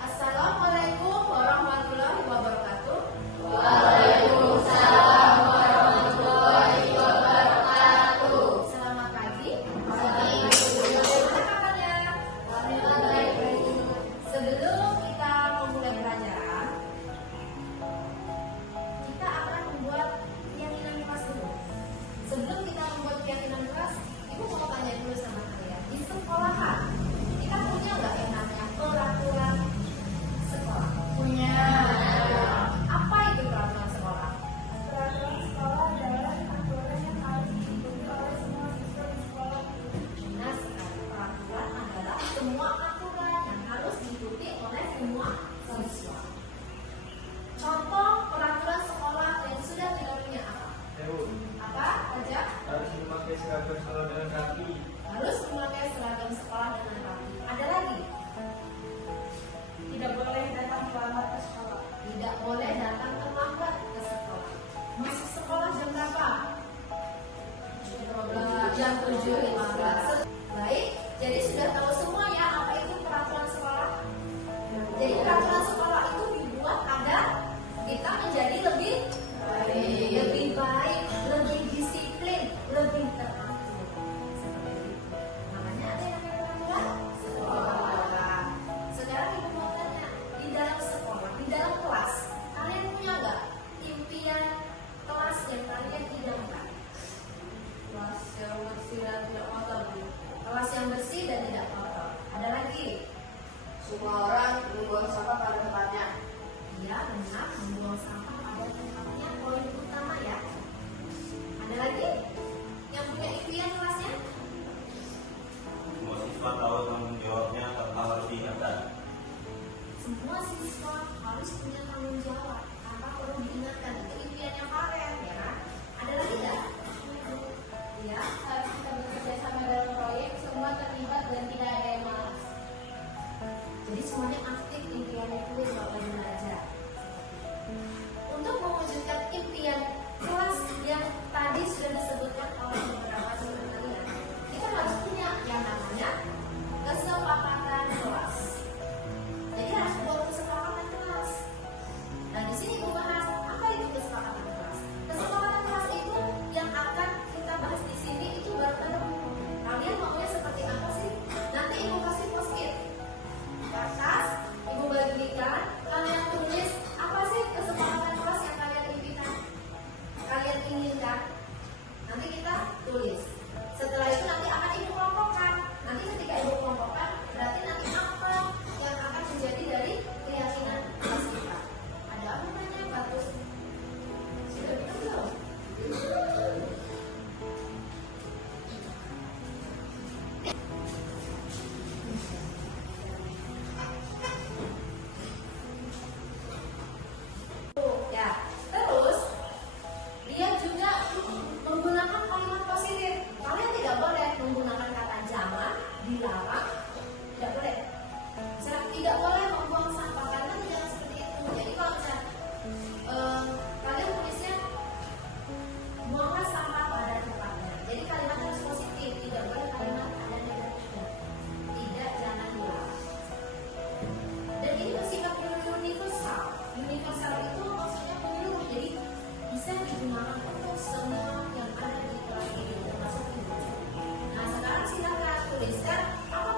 Assalamualaikum warahmatullahi wabarakatuh. Selamat pagi. Bagaimana kabarnya? Sebelum kita memulai pelajaran, kita akan membuat keyakinan kelas dulu. Sebelum kita membuat keyakinan kelas, Ibu mau tanya dulu sama kalian. Di sekolahan, kita punya nggak yang namanya peraturan sekolah? Punya. Apa itu peraturan sekolah? Peraturan sekolah adalah aturan yang harus diikuti oleh semua siswa di sekolah. Benar sekali. Peraturan adalah semua aturan yang harus diikuti oleh semua siswa. Contoh peraturan sekolah yang sudah kita punya apa? Apa aja? Harus memakai seragam sekolah dengan rapi. Harus memakai seragam sekolah dengan rapi. Ada lagi? Tidak boleh datang terlambat ke sekolah. Tidak boleh datang terlambat ke sekolah. Masuk sekolah jam berapa? Jam 7.15. Baik, jadi sudah tahu semua ya apa itu peraturan sekolah? Jadi peraturan sekolah itu dibuat agar kita menjadi lebih baik, lebih disiplin, lebih teratur. Seperti itu. Makanya ada yang namanya peraturan sekolah. Sekarang Ibu mau tanya, di dalam sekolah, di dalam kelas, kalian punya nggak impian kelas yang kalian idamkan? Kelas yang bersih dan tidak kotor. Kelas yang bersih dan tidak kotor. Ada lagi? Semua orang membuang sampah pada tempatnya. Iya, benar, membuang sampah pada tempatnya poin utama ya. Ada lagi yang punya impian kelasnya? Semua siswa tahu tanggung jawabnya tanpa harus diingatkan. Semua siswa harus punya tanggung jawab tanpa perlu diingatkan. Itu impian yang keren ya kan? Ada lagi nggak? Iya, Harus kita bekerja sama dalam proyek, semua terlibat dan tidak ada yang malas. jadi semuanya aktif impiannya itu kalau lagi belajar. Untuk mewujudkan impian kelas yang tadi sudah disebutkan oleh beberapa teman kalian, kita harus punya yang namanya kesepakatan kelas. Jadi harus buat kesepakatan kelas. Nah di sini Ibu bahas apa itu kesepakatan kelas. Kesepakatan kelas itu yang akan kita bahas di sini itu baru. Kalian maunya seperti apa sih? Nanti Ibu kasih post-it kertas, Ibu bagikan, kalian tulis apa sih kesepakatan kelas yang kalian impikan, kalian inginkan. Nanti kita tulis. Setelah itu nanti akan Ibu kelompokkan. Nanti ketika Ibu kelompokkan, berarti nanti apa yang akan menjadi dari keyakinan kelas kita. Ada apa namanya bagus? Sudah betul belum? Ya, terus dia juga menggunakan kalimat positif. Kalian tidak boleh menggunakan kata jangan, dilarang, tidak boleh. Misalnya, tidak boleh membuang sampah karena jangan seperti itu. Jadi kalau misalnya kalian tulisnya buanglah sampah pada tempatnya. Jadi kalimat harus positif, tidak boleh kalimat ada negatifnya. Tidak, jangan, dilarang. Dan ini bersifat universal. Universal itu maksudnya menyeluruh, jadi bisa digunakan untuk semua yang ada di kelas ini termasuk ibu. Nah sekarang silakan tuliskan apa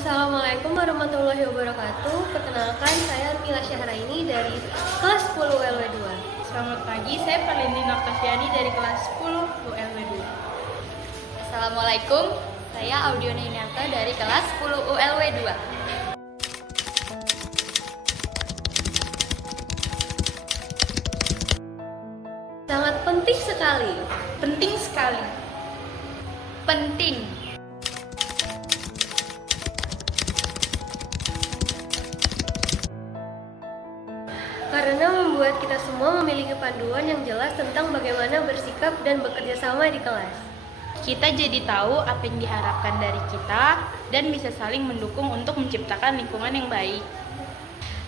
Assalamualaikum warahmatullahi wabarakatuh. Perkenalkan, saya Mila Syahraini dari kelas 10 ULW 2. Selamat pagi, saya Parlini Noktaviani dari kelas 10 ULW 2. Assalamualaikum, saya Audiona Yuniarto dari kelas 10 ULW 2. Sangat penting sekali. Penting sekali. Penting. Karena membuat kita semua memiliki panduan yang jelas tentang bagaimana bersikap dan bekerja sama di kelas. Kita jadi tahu apa yang diharapkan dari kita dan bisa saling mendukung untuk menciptakan lingkungan yang baik.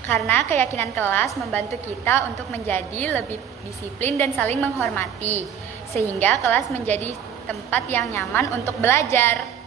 Karena keyakinan kelas membantu kita untuk menjadi lebih disiplin dan saling menghormati, sehingga kelas menjadi tempat yang nyaman untuk belajar.